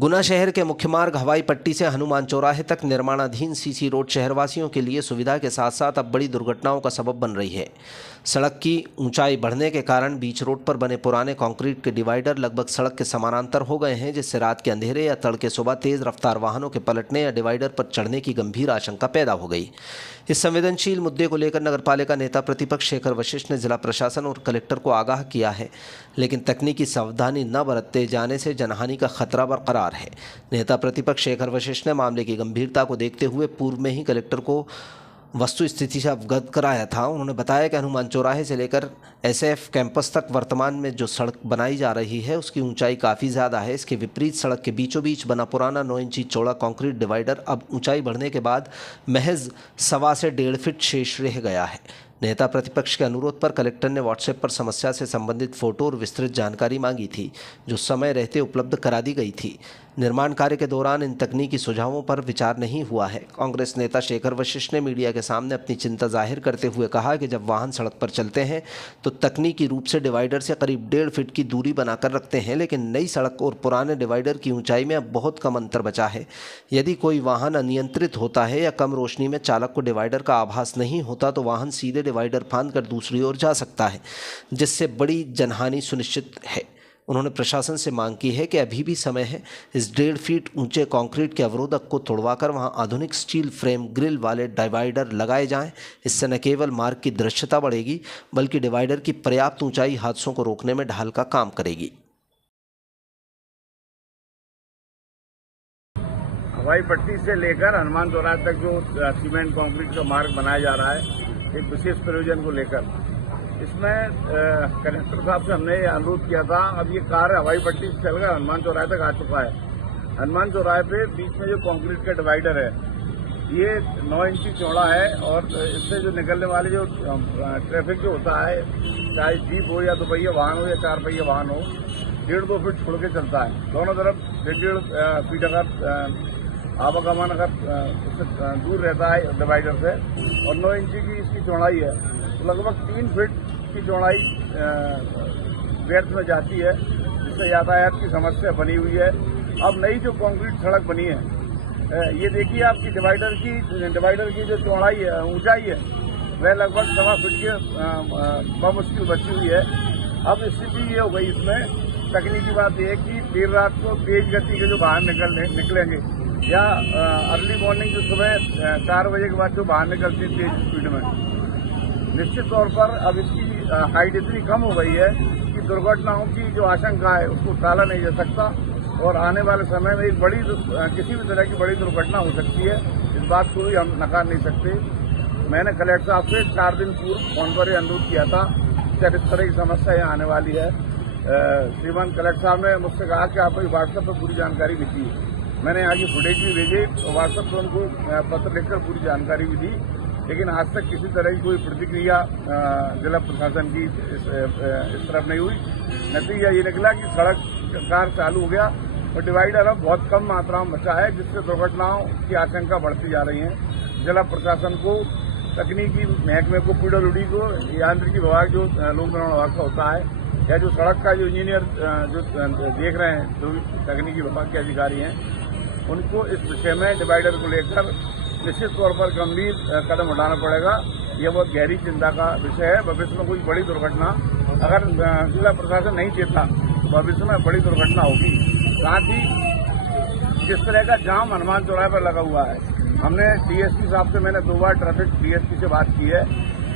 गुना शहर के मुख्य मार्ग हवाई पट्टी से हनुमान चौराहे तक निर्माणाधीन सीसी रोड शहरवासियों के लिए सुविधा के साथ साथ अब बड़ी दुर्घटनाओं का सबब बन रही है। सड़क की ऊंचाई बढ़ने के कारण बीच रोड पर बने पुराने कंक्रीट के डिवाइडर लगभग सड़क के समानांतर हो गए हैं, जिससे रात के अंधेरे या तड़के सुबह तेज रफ्तार वाहनों के पलटने या डिवाइडर पर चढ़ने की गंभीर आशंका पैदा हो गई। इस संवेदनशील मुद्दे को लेकर नगरपालिका नेता प्रतिपक्ष शेखर वशिष्ठ ने जिला प्रशासन और कलेक्टर को आगाह किया है, लेकिन तकनीकी सावधानी न बरतते जाने से जनहानि का खतरा बरकरार है। नेता प्रतिपक्ष शेखर वशिष्ठ ने मामले की गंभीरता को देखते हुए पूर्व में ही कलेक्टर को वस्तु स्थिति से अवगत कराया था। उन्होंने बताया कि हनुमान चौराहे से लेकर एसएफ कैंपस तक वर्तमान में जो सड़क बनाई जा रही है उसकी ऊंचाई काफ़ी ज़्यादा है। इसके विपरीत सड़क के बीचों बीच बना पुराना 9 इंची चौड़ा कंक्रीट डिवाइडर अब ऊंचाई बढ़ने के बाद महज 1.25 से 1.5 फीट शेष रह गया है। नेता प्रतिपक्ष के अनुरोध पर कलेक्टर ने व्हाट्सएप पर समस्या से संबंधित फोटो और विस्तृत जानकारी मांगी थी, जो समय रहते उपलब्ध करा दी गई थी। निर्माण कार्य के दौरान इन तकनीकी सुझावों पर विचार नहीं हुआ है। कांग्रेस नेता शेखर वशिष्ठ ने मीडिया के सामने अपनी चिंता जाहिर करते हुए कहा कि जब वाहन सड़क पर चलते हैं तो तकनीकी रूप से डिवाइडर से करीब 1.5 फीट की दूरी बनाकर रखते हैं, लेकिन नई सड़क और पुराने डिवाइडर की ऊंचाई में अब बहुत कम अंतर बचा है। यदि कोई वाहन अनियंत्रित होता है या कम रोशनी में चालक को डिवाइडर का आभास नहीं होता तो वाहन सीधे डिवाइडर फांद कर दूसरी ओर जा सकता है, जिससे बड़ी जनहानि सुनिश्चित है। उन्होंने प्रशासन से मांग की है कि अभी भी समय है, इस 1.5 फीट ऊंचे कंक्रीट के अवरोधक को तोड़वाकर वहां आधुनिक स्टील फ्रेम ग्रिल वाले डिवाइडर लगाए जाएं। इससे न केवल मार्ग की दृश्यता बढ़ेगी बल्कि डिवाइडर की पर्याप्त ऊंचाई हादसों को रोकने में ढाल का काम करेगी। हवाई पट्टी से लेकर हनुमान चौराहे तक जो सीमेंट कंक्रीट का मार्ग बनाया जा रहा है, एक विशेष प्रयोजन को लेकर, इसमें कलेक्टर साहब से हमने अनुरोध किया था। अब ये कार्य हवाई पट्टी से चलकर हनुमान चौराहे तक आ चुका है। हनुमान चौराहे पे बीच में जो कंक्रीट का डिवाइडर है ये 9 इंची चौड़ा है और इससे जो निकलने वाले जो ट्रैफिक जो होता है, चाहे जीप हो या 2 पहिया वाहन हो या 4 पहिया वाहन हो, 1.5-2 फीट छोड़ के चलता है। दोनों तरफ 1.5 फीट अगर आवागमन अगर उससे दूर रहता है डिवाइडर से, और 9 इंची की इसकी चौड़ाई है तो लगभग 3 फीट की चौड़ाई व्यर्थ में जाती है, जिससे यातायात की समस्या बनी हुई है। अब नई जो कंक्रीट सड़क बनी है, ये देखिए आपकी डिवाइडर की जो चौड़ाई है, ऊंचाई है, वह लगभग 1.25 फीट के बमुश्किल बची हुई है। अब स्थिति ये हो गई इसमें, तकनीकी बात यह है कि देर रात को तेज गति के जो वाहन निकलेंगे या अर्ली मॉर्निंग जो सुबह 4 बजे के बाद जो वाहन निकलते हैं तेज स्पीड में, निश्चित तौर पर अब इसकी हाइट इतनी कम हो गई है कि दुर्घटनाओं की जो आशंका है उसको टाला नहीं जा सकता और आने वाले समय में एक किसी भी तरह की बड़ी दुर्घटना हो सकती है। इस बात को भी हम नकार नहीं सकते। मैंने कलेक्टर साहब से 4 दिन पूर्व फोन पर अनुरोध किया था कि अब इस तरह की समस्या यहाँ आने वाली है। श्रीमान कलेक्टर साहब ने मुझसे कहा कि आपको व्हाट्सएप पर पूरी जानकारी भी दी। मैंने यहाँ की फुटेज भी भेजी और व्हाट्सएप पर उनको पत्र लिखकर पूरी जानकारी भी दी, लेकिन आज तक किसी तरह की कोई प्रतिक्रिया जिला प्रशासन की इस तरफ नहीं हुई। नतीजा ये निकला कि सड़क कार्य चालू हो गया और डिवाइडर अब बहुत कम मात्रा में बचा है, जिससे दुर्घटनाओं की आशंका बढ़ती जा रही है। जिला प्रशासन को, तकनीकी महकमे को, पीडब्ल्यूडी को, यांत्रिकी विभाग जो लोक निर्माण विभाग का होता है, या जो सड़क का जो इंजीनियर जो देख रहे हैं, जो तकनीकी विभाग के अधिकारी हैं, उनको इस विषय में डिवाइडर को लेकर निश्चित तौर पर गंभीर कदम उठाना पड़ेगा। यह बहुत गहरी चिंता का विषय है। भविष्य में कोई बड़ी दुर्घटना अगर जिला प्रशासन नहीं चेता, भविष्य में बड़ी दुर्घटना होगी। साथ ही जिस तरह का जाम हनुमान चौराहे पर लगा हुआ है, हमने डीएसपी साहब से, मैंने 2 बार ट्रैफिक डीएसपी से बात की है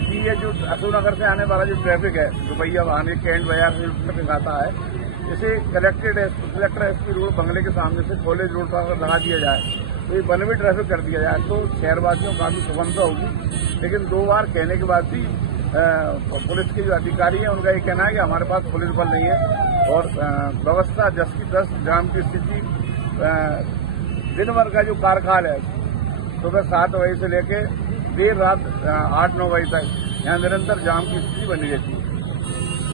कि ये जो अशोकनगर से आने वाला जो ट्रैफिक है, 2 पहिया वाहन के एंड बाजार से ट्रैफिक आता है, इसे कलेक्टर एसपी रोड बंगले के सामने से कॉलेज रोड पर अगर लगा दिया जाए तो ये वन वे ट्रैफिक कर दिया जाए तो शहरवासियों को काफी सुगमता होगी। लेकिन 2 बार कहने के बाद भी पुलिस के जो अधिकारी हैं उनका ये कहना है कि हमारे पास पुलिस बल नहीं है और व्यवस्था 10 की 10 जाम की स्थिति, दिन भर का जो कार्यकाल है सुबह 7 बजे से लेकर देर रात 8-9 बजे तक यहाँ निरंतर जाम की स्थिति बनी रहती है।